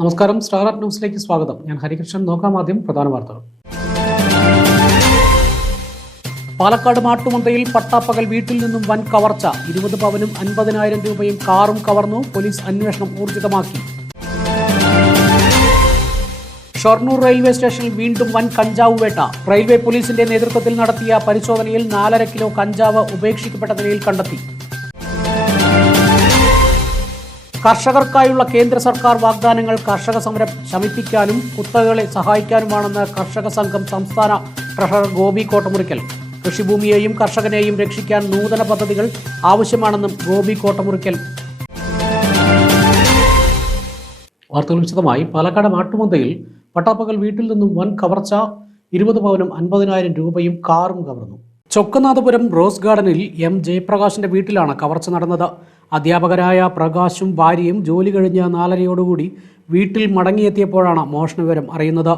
നമസ്കാരം. Star app ന്യൂസിലേക്ക് സ്വാഗതം. ഞാൻ ഹരികൃഷ്ണൻ. നോക്കാം ആദ്യം പ്രധാന വാർത്തകൾ. പാലക്കാട് മാട്ടുമന്തയിൽ പട്ടാപ്പകൽ വീട്ടിൽ നിന്നും വൻ കവർച്ച. ഇരുപത് പവനും അൻപതിനായിരം രൂപയും കാറും കവർന്നു. പോലീസ് അന്വേഷണം ഊർജിതമാക്കി. ഷൊർണൂർ റെയിൽവേ സ്റ്റേഷനിൽ വീണ്ടും വൻ കഞ്ചാവ് വേട്ട. റെയിൽവേ പോലീസിന്റെ നേതൃത്വത്തിൽ നടത്തിയ പരിശോധനയിൽ നാലര കിലോ കഞ്ചാവ് ഉപേക്ഷിക്കപ്പെട്ട നിലയിൽ കണ്ടെത്തി. കർഷകർക്കായുള്ള കേന്ദ്ര സർക്കാർ വാഗ്ദാനങ്ങൾ കർഷക സമരം ശമിപ്പിക്കാനും കുത്തകകളെ സഹായിക്കാനുമാണെന്ന് കർഷക സംഘം സംസ്ഥാന ട്രഷറർ ഗോപി കോട്ടമുറിക്കൽ. കൃഷിഭൂമിയെയും കർഷകനെയും രക്ഷിക്കാൻ നൂതന പദ്ധതികൾ ആവശ്യമാണെന്നും ഗോപി കോട്ടമുറിക്കൽ. വാർത്തകൾ വിശദമായി. പാലക്കാട് മാട്ടുമന്തയിൽ പട്ടാപ്പകൽ വീട്ടിൽ നിന്നും വൻ കവർച്ച ഇരുപത് പവനും അൻപതിനായിരം രൂപയും കാറും കവർന്നു. ചൊക്കനാഥപുരം റോസ് ഗാർഡനിൽ എം ജയപ്രകാശിന്റെ വീട്ടിലാണ് കവർച്ച നടന്നത്. അധ്യാപകരായ പ്രകാശും ഭാര്യയും ജോലി കഴിഞ്ഞ നാലരയോടുകൂടി വീട്ടിൽ മടങ്ങിയെത്തിയപ്പോഴാണ് മോഷണ വിവരം അറിയുന്നത്.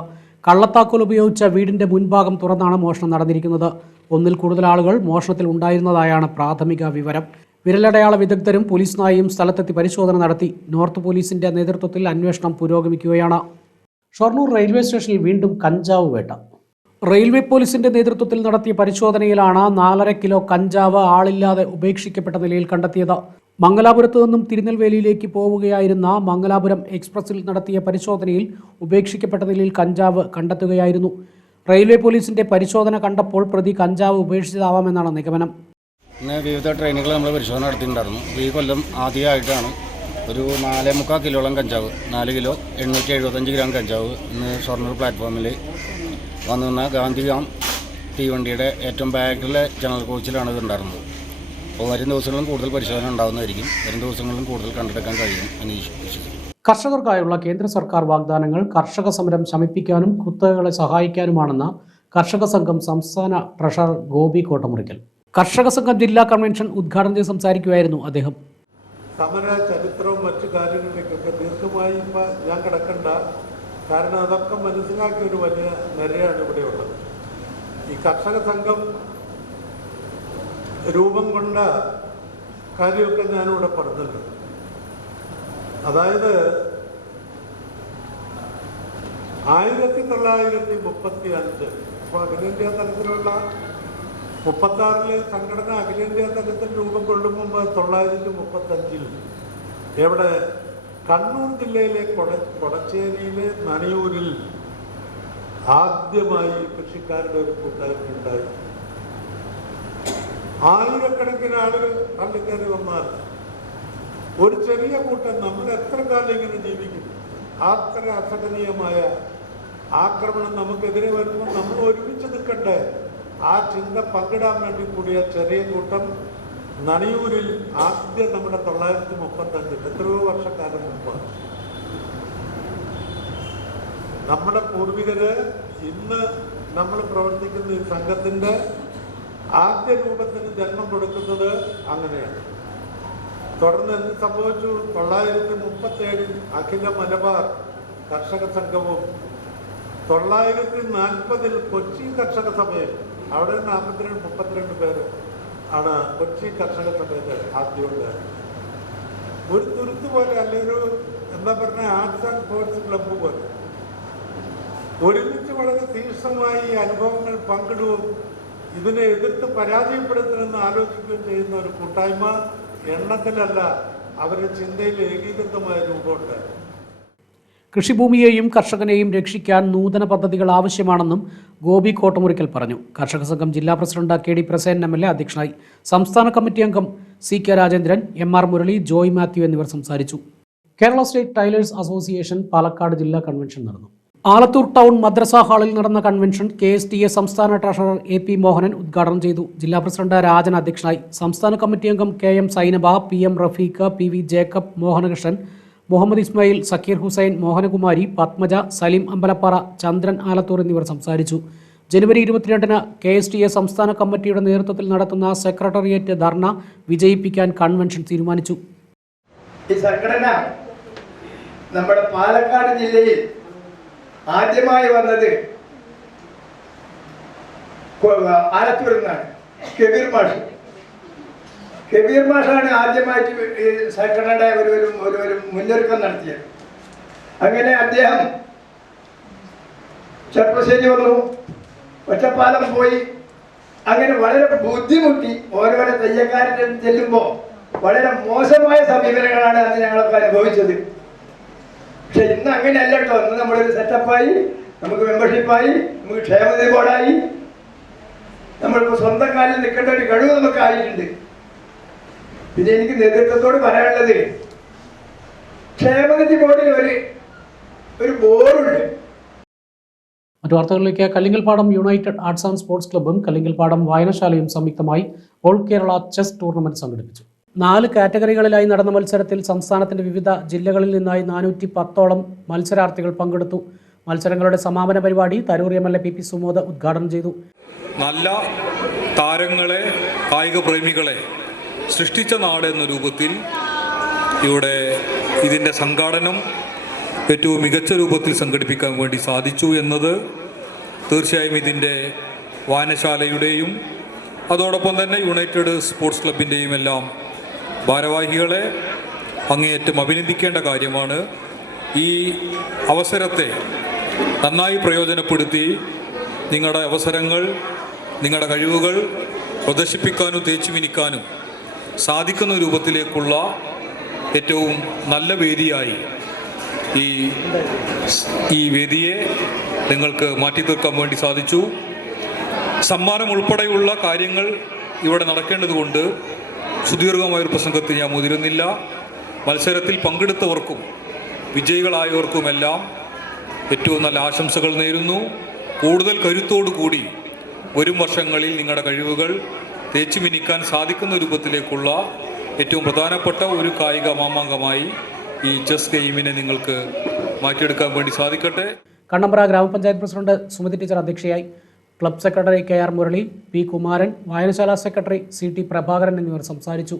കള്ളത്താക്കോൽ ഉപയോഗിച്ച വീടിന്റെ മുൻഭാഗം തുറന്നാണ് മോഷണം നടന്നിരിക്കുന്നത്. ഒന്നിൽ കൂടുതൽ ആളുകൾ മോഷണത്തിൽ ഉണ്ടായിരുന്നതായാണ് പ്രാഥമിക വിവരം. വിരലടയാള വിദഗ്ധരും പോലീസ് നായയും സ്ഥലത്തെത്തി പരിശോധന നടത്തി. നോർത്ത് പോലീസിന്റെ നേതൃത്വത്തിൽ അന്വേഷണം പുരോഗമിക്കുകയാണ്. ഷൊർണൂർ റെയിൽവേ സ്റ്റേഷനിൽ വീണ്ടും കഞ്ചാവ് വേട്ട. റെയിൽവേ പോലീസിന്റെ നേതൃത്വത്തിൽ നടത്തിയ പരിശോധനയിലാണ് നാലര കിലോ കഞ്ചാവ് ആളില്ലാതെ ഉപേക്ഷിക്കപ്പെട്ട നിലയിൽ കണ്ടെത്തിയത്. മംഗലാപുരത്തു നിന്നും തിരുനെൽവേലിയിലേക്ക് പോവുകയായിരുന്ന മംഗലാപുരം എക്സ്പ്രസിൽ നടത്തിയ പരിശോധനയിൽ ഉപേക്ഷിക്കപ്പെട്ട നിലയിൽ കഞ്ചാവ് കണ്ടെത്തുകയായിരുന്നു. റെയിൽവേ പോലീസിന്റെ പരിശോധന കണ്ടപ്പോൾ പ്രതി കഞ്ചാവ് ഉപേക്ഷിച്ചതാവാമെന്നാണ് നിഗമനം. ഇന്ന് വിവിധ ട്രെയിനുകൾ നമ്മൾ പരിശോധന നടത്തിയിട്ടുണ്ടായിരുന്നു. ഈ കൊല്ലം ആദ്യമായിട്ടാണ് ഒരു നാലേ മുക്കാൽ കിലോളം കഞ്ചാവ് നാല് കിലോ എണ്ണൂറ്റി എഴുപത്തഞ്ച് ഗ്രാം കഞ്ചാവ് ഇന്ന് ഷൊർണൂർ പ്ലാറ്റ്ഫോമിൽ വന്നു നിന്ന ഗാന്ധിഗ്രാം തീവണ്ടിയുടെ ഏറ്റവും ബാക്കിലെ ജനറൽ കോച്ചിലാണ് ഇത് ഉണ്ടായിരുന്നത്. അപ്പോൾ വരും ദിവസങ്ങളിലും കൂടുതൽ പരിശോധന ഉണ്ടാകുന്നതായിരിക്കും വരും ദിവസങ്ങളിലും കൂടുതൽ കണ്ടെടുക്കാൻ കഴിയും എന്ന് വിശ്വസിക്കുന്നു. കർഷകർക്കായുള്ള കേന്ദ്ര സർക്കാർ വാഗ്ദാനങ്ങൾ കർഷക സമരം ശമിപ്പിക്കാനും കുത്തകകളെ സഹായിക്കാനുമാണെന്ന കർഷക സംഘം സംസ്ഥാന ട്രഷറർ ഗോപി കോട്ടമുറിക്കൽ. കർഷക സംഘം ജില്ലാ കൺവെൻഷൻ ഉദ്ഘാടനം ചെയ്ത് സംസാരിക്കുകയായിരുന്നു അദ്ദേഹം. സമര ചരിത്രവും മറ്റു കാര്യങ്ങളിലേക്കൊക്കെ ദീർഘമായി ഇപ്പം ഞാൻ കിടക്കണ്ട കാരണം അതൊക്കെ മനസ്സിലാക്കിയ ഒരു വലിയ നിരയാണ് ഇവിടെ ഉള്ളത്. ഈ കർഷക സംഘം രൂപം കൊണ്ട കാര്യമൊക്കെ ഞാനിവിടെ പറഞ്ഞിട്ടുണ്ട് അതായത് ആയിരത്തി തൊള്ളായിരത്തി മുപ്പത്തി അഞ്ച് ഇപ്പോൾ അഖിലേന്ത്യാ തലത്തിലുള്ള മുപ്പത്താറിലെ സംഘടന അഖിലേന്ത്യാ തലത്തിൽ രൂപം കൊള്ളും മുമ്പ് തൊള്ളായിരത്തി മുപ്പത്തഞ്ചിൽ എവിടെ കണ്ണൂർ ജില്ലയിലെ കൊട കൊടച്ചേരിയിലെ നനയൂരിൽ ആദ്യമായി കൃഷിക്കാരുടെ ഒരു കൂട്ടായ്മ ഉണ്ടായി. ആയിരക്കണക്കിന് ആളുകൾ പള്ളിക്കയറി വന്നാൽ ഒരു ചെറിയ കൂട്ടം നമ്മൾ എത്ര കാലം ഇങ്ങനെ ജീവിക്കും? അത്ര അസഹനീയമായ ആക്രമണം നമുക്കെതിരെ വരുമ്പോൾ നമ്മൾ ഒരുമിച്ച് നിൽക്കണ്ടേ? ആ ചിന്ത പങ്കിടാൻ വേണ്ടി കൂടിയ ചെറിയ കൂട്ടം നണിയൂരിൽ ആദ്യം നമ്മുടെ തൊള്ളായിരത്തി മുപ്പത്തഞ്ചിൽ എത്രയോ വർഷക്കാലം മുമ്പ് നമ്മുടെ പൂർവികര് ഇന്ന് നമ്മൾ പ്രവർത്തിക്കുന്ന ഈ സംഘത്തിന്റെ ആദ്യ രൂപത്തിന് ജന്മം കൊടുക്കുന്നത് അങ്ങനെയാണ്. തുടർന്ന് എന്ത് സംഭവിച്ചു? തൊള്ളായിരത്തി മുപ്പത്തേഴിൽ അഖില മലബാർ കർഷക സംഘവും തൊള്ളായിരത്തി നാൽപ്പതിൽ കൊച്ചി കർഷക സഭയും അവിടെ നാൽപ്പത്തിരണ്ട് മുപ്പത്തിരണ്ട് പേര് ആണ് കൊച്ചി കർഷക സമയത്ത് ആദ്യമുണ്ട് ഒരു തുരുത്ത് പോലെ അല്ലെങ്കിൽ ഒരു എന്താ പറഞ്ഞ ആർട്സ് ആൻഡ് സ്പോർട്സ് ക്ലബ്ബ് പോലെ. ഒരുമിച്ച് വളരെ തീക്ഷ്ണമായി ഈ അനുഭവങ്ങൾ പങ്കിടുകയും ഇതിനെ എതിർത്ത് പരാജയപ്പെടുത്തണമെന്ന് ആലോചിക്കുകയും ചെയ്യുന്ന ഒരു കൂട്ടായ്മ എണ്ണത്തിലല്ല അവരുടെ ചിന്തയിൽ ഏകീകൃതമായ രൂപമുണ്ട്. കൃഷിഭൂമിയെയും കർഷകനെയും രക്ഷിക്കാൻ നൂതന പദ്ധതികൾ ആവശ്യമാണെന്നും ഗോപി കോട്ടമുറിക്കൽ പറഞ്ഞു. കർഷക സംഘം ജില്ലാ president K D Prasen M L A അധ്യക്ഷനായി. സംസ്ഥാന കമ്മിറ്റി അംഗം C K Rajendran M R Murali Joy Mathew എന്നിവർ സംസാരിച്ചു. Kerala state tailors association Palakkad ജില്ലാ കൺവെൻഷൻ നടന്നു. ആലത്തൂർ ടൗൺ മദ്രസ ഹാളിൽ നടന്ന convention K S T A സംസ്ഥാന ട്രഷറർ എ പി മോഹനൻ ഉദ്ഘാടനം ചെയ്തു. ജില്ലാ പ്രസിഡന്റ് രാജൻ അധ്യക്ഷനായി. സംസ്ഥാന കമ്മിറ്റി അംഗം K M Sainaba P M Rafeeq P V Jacob Mohanakrishnan Muhammad Ismail Zakir Hussain Mohanakumari Padmaja Salim Ambalappara Chandran Alathur എന്നിവർ സംസാരിച്ചു. ജനുവരി ഇരുപത്തിരണ്ടിന് കെ എസ് ടി എ സംസ്ഥാന കമ്മിറ്റിയുടെ നേതൃത്വത്തിൽ നടത്തുന്ന സെക്രട്ടേറിയറ്റ് ധർണ വിജയിപ്പിക്കാൻ കൺവെൻഷൻ തീരുമാനിച്ചു. ഈ സംഘടന നമ്മുടെ പാലക്കാട് ജില്ലയിൽ ആദ്യമായി വന്നത് ആലത്തൂരിൽ നിന്നാണ്. മാഷ് കബീർ മാഷാണ് ആദ്യമായിട്ട് ഈ സംഘടനയുടെ ഒരു ഒരു ഒരു മുന്നൊരുക്കം നടത്തിയത്. അങ്ങനെ അദ്ദേഹം ചെറുപ്പശ്ശേരി വന്നു ഒറ്റപ്പാലം പോയി. അങ്ങനെ വളരെ ബുദ്ധിമുട്ടി ഓരോരോ തെയ്യക്കാരന്റെ ചെല്ലുമ്പോൾ വളരെ മോശമായ സമീപനങ്ങളാണ് അന്ന് ഞങ്ങളൊക്കെ അനുഭവിച്ചത്. പക്ഷെ ഇന്ന് അങ്ങനെയല്ല കേട്ടോ. ഇന്ന് നമ്മളൊരു സെറ്റപ്പായി നമുക്ക് മെമ്പർഷിപ്പായി നമുക്ക് ക്ഷേമനിധി ബോർഡായി നമ്മളിപ്പോൾ സ്വന്തം കാലിൽ നിൽക്കേണ്ട ഒരു കഴിവ് നമുക്ക് ആയിട്ടുണ്ട് പിന്നെ എനിക്ക് നേതൃത്വത്തോട് പറയാനുള്ളത് ക്ഷേമനിധി ബോർഡിൽ ഒരു ഒരു ബോർഡുണ്ട്. മറ്റു വാർത്തകളിലേക്ക് Kallinkalpadam united arts and sports ക്ലബ്ബും Kallinkalpadam വായനശാലയും സംയുക്തമായി ഓൾ കേരള ചെസ് ടൂർണമെന്റ് സംഘടിപ്പിച്ചു. നാല് കാറ്റഗറികളിലായി നടന്ന മത്സരത്തിൽ സംസ്ഥാനത്തിന്റെ വിവിധ ജില്ലകളിൽ നിന്നായി നാനൂറ്റി പത്തോളം മത്സരാർത്ഥികൾ പങ്കെടുത്തു. മത്സരങ്ങളുടെ സമാപന പരിപാടി Tarur M L A P P Sumod ഉദ്ഘാടനം ചെയ്തു. നല്ല താരങ്ങളെ കായിക പ്രേമികളെ സൃഷ്ടിച്ച നാട് എന്ന രൂപത്തിൽ ഇവിടെ ഇതിന്റെ സംഘാടനം ഏറ്റവും മികച്ച രൂപത്തിൽ സംഘടിപ്പിക്കാൻ വേണ്ടി സാധിച്ചു എന്നത് തീർച്ചയായും ഇതിന്റെ വായനശാലയുടെയും അതോടൊപ്പം തന്നെ യുണൈറ്റഡ് സ്പോർട്സ് ക്ലബിന്റെയും എല്ലാം ഭാരവാഹികളെ അങ്ങേയറ്റം അഭിനന്ദിക്കേണ്ട കാര്യമാണ്. ഈ അവസരത്തെ നന്നായി പ്രയോജനപ്പെടുത്തി നിങ്ങളുടെ അവസരങ്ങൾ നിങ്ങളുടെ കഴിവുകൾ പ്രദർശിപ്പിക്കാനും തേച്ചു മിനിക്കാനും സാധിക്കുന്ന രൂപത്തിലേക്കുള്ള ഏറ്റവും നല്ല വേദിയായി ഈ ഈ വേദിയെ നിങ്ങൾക്ക് മാറ്റി തീർക്കാൻ വേണ്ടി സാധിച്ചു. സമ്മാനം ഉൾപ്പെടെയുള്ള കാര്യങ്ങൾ ഇവിടെ നടക്കേണ്ടതുകൊണ്ട് സുദീർഘമായൊരു പ്രസംഗത്തിൽ ഞാൻ മുതിരുന്നില്ല. മത്സരത്തിൽ പങ്കെടുത്തവർക്കും വിജയികളായവർക്കുമെല്ലാം ഏറ്റവും നല്ല ആശംസകൾ നേരുന്നു. കൂടുതൽ കരുത്തോടു കൂടി വരും വർഷങ്ങളിൽ നിങ്ങളുടെ കഴിവുകൾ തേച്ചു മിനിക്കാൻ സാധിക്കുന്ന രൂപത്തിലേക്കുള്ള ഏറ്റവും പ്രധാനപ്പെട്ട ഒരു കായിക മാമാങ്കമായി ഈ ചെസ് ഗെയിമിനെ നിങ്ങൾക്ക് മാറ്റിയെടുക്കാൻ വേണ്ടി സാധിക്കട്ടെ. കണ്ണമ്പ്ര ഗ്രാമപഞ്ചായത്ത് പ്രസിഡന്റ് സുമതി ടീച്ചർ അധ്യക്ഷയായി club secretary K R Murali P Kumaran വായനശാല സെക്രട്ടറി സി ടി പ്രഭാകരൻ എന്നിവർ സംസാരിച്ചു.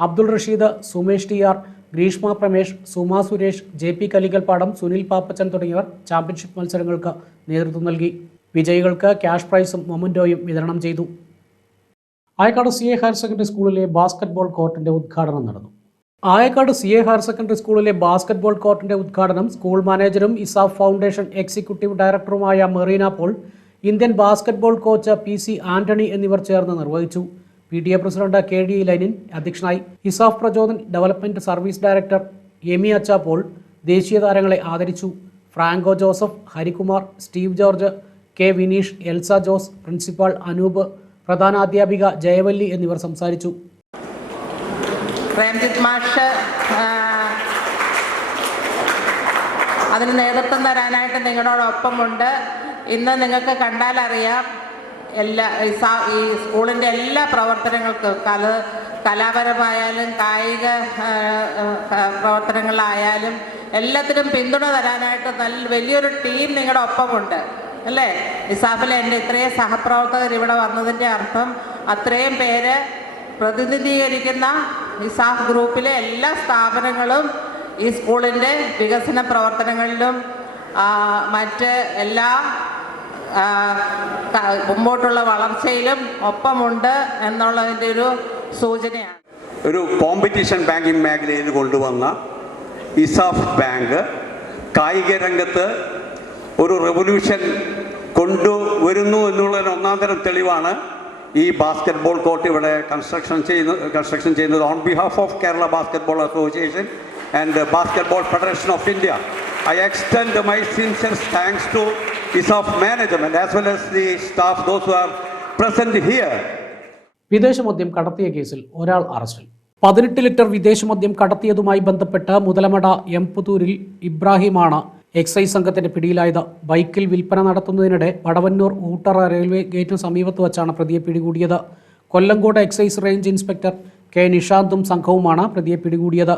Abdul Rasheed Sumesh T R Grishma Pramesh Suma Suresh J P Kalikalpadam Sunil Pappachan തുടങ്ങിയവർ ചാമ്പ്യൻഷിപ്പ് മത്സരങ്ങൾക്ക് നേതൃത്വം നൽകി. വിജയികൾക്ക് ക്യാഷ് പ്രൈസും മൊമന്റോയും വിതരണം ചെയ്തു. Ayakkad C A higher secondary സ്കൂളിലെ ബാസ്ക്കറ്റ്ബോൾ കോർട്ടിന്റെ ഉദ്ഘാടനം നടന്നു. Ayakkad C A higher secondary സ്കൂളിലെ ബാസ്ക്കറ്റ്ബോൾ കോർട്ടിന്റെ ഉദ്ഘാടനം സ്കൂൾ മാനേജറും ഇസാഫ് ഫൗണ്ടേഷൻ എക്സിക്യൂട്ടീവ് ഡയറക്ടറുമായ Merina Paul Indian basketball coach P C Antony എന്നിവർ ചേർന്ന് നിർവഹിച്ചു. P T A president K D Lainin അധ്യക്ഷനായി. ESAF Prachodan development service director Emi Achappol ദേശീയ താരങ്ങളെ ആദരിച്ചു. ഫ്രാങ്കോ ജോസഫ് ഹരികുമാർ സ്റ്റീവ് ജോർജ് കെ വിനീഷ് എൽസ ജോസ് പ്രിൻസിപ്പാൾ അനൂപ് പ്രധാനാധ്യാപിക ജയവല്ലി എന്നിവർ സംസാരിച്ചു. അതിന് നേതൃത്വം തരാനായിട്ട് നിങ്ങളോടൊപ്പമുണ്ട്. ഇന്ന് നിങ്ങൾക്ക് കണ്ടാൽ അറിയാം എല്ലാ ഈ സ്കൂളിന്റെ എല്ലാ പ്രവർത്തനങ്ങൾക്കും കല കലാപരമായാലും കായിക പ്രവർത്തനങ്ങളായാലും എല്ലാത്തിനും പിന്തുണ തരാനായിട്ട് നല്ല വലിയൊരു ടീം നിങ്ങളുടെ ഒപ്പമുണ്ട് അല്ലേ? ഇസാഫിലെ എന്റെ ഇത്രയും സഹപ്രവർത്തകർ ഇവിടെ വന്നതിന്റെ അർത്ഥം അത്രയും പേര് പ്രതിനിധീകരിക്കുന്ന ഇസാഫ് ഗ്രൂപ്പിലെ എല്ലാ സ്ഥാപനങ്ങളും ഈ സ്കൂളിന്റെ വികസന പ്രവർത്തനങ്ങളിലും മറ്റ് എല്ലാ മുമ്പോട്ടുള്ള വളർച്ചയിലും ഒപ്പമുണ്ട് എന്നുള്ളതിന്റെ ഒരു സൂചനയാണ്. ഒരു കോമ്പറ്റീഷൻ ബാങ്കിങ് മേഖലയിൽ കൊണ്ടുവന്ന ഇസാഫ് ബാങ്ക് കായിക രംഗത്ത് ഒരു റെവല്യൂഷൻ കൊണ്ടുവരുന്നു എന്നുള്ളതിന് ഒന്നാം തരം തെളിവാണ് ഈ ബാസ്കറ്റ് ബോൾ കോർട്ട് ഇവിടെ കൺസ്ട്രക്ഷൻ ചെയ്യുന്ന കൺസ്ട്രക്ഷൻ ചെയ്യുന്നത് on behalf of Kerala basket ball association and basket ball federation of India I extend my sincere thanks to is of management as well as the staff those who are present here വിദേശമദ്യം കടത്തിയ കേസിൽ ഒരാൾ അറസ്റ്റിൽ പതിനെട്ട് litre വിദേശമദ്യം കടത്തിയതുമായി ബന്ധപ്പെട്ട് Muthalamada എംപുത്തൂരിൽ ഇബ്രാഹിമാണ് excise സംഘത്തിന്റെ പിടിയിലായത്. ബൈക്കിൽ വിൽപ്പന നടത്തുന്നതിനിടെ വടവന്നൂർ ഊട്ടറ റെയിൽവേ ഗേറ്റിന് സമീപത്ത് വച്ചാണ് പ്രതിയെ പിടികൂടിയത്. Kollengode excise range inspector K നിഷാന്തും സംഘവുമാണ് പ്രതിയെ പിടികൂടിയത്.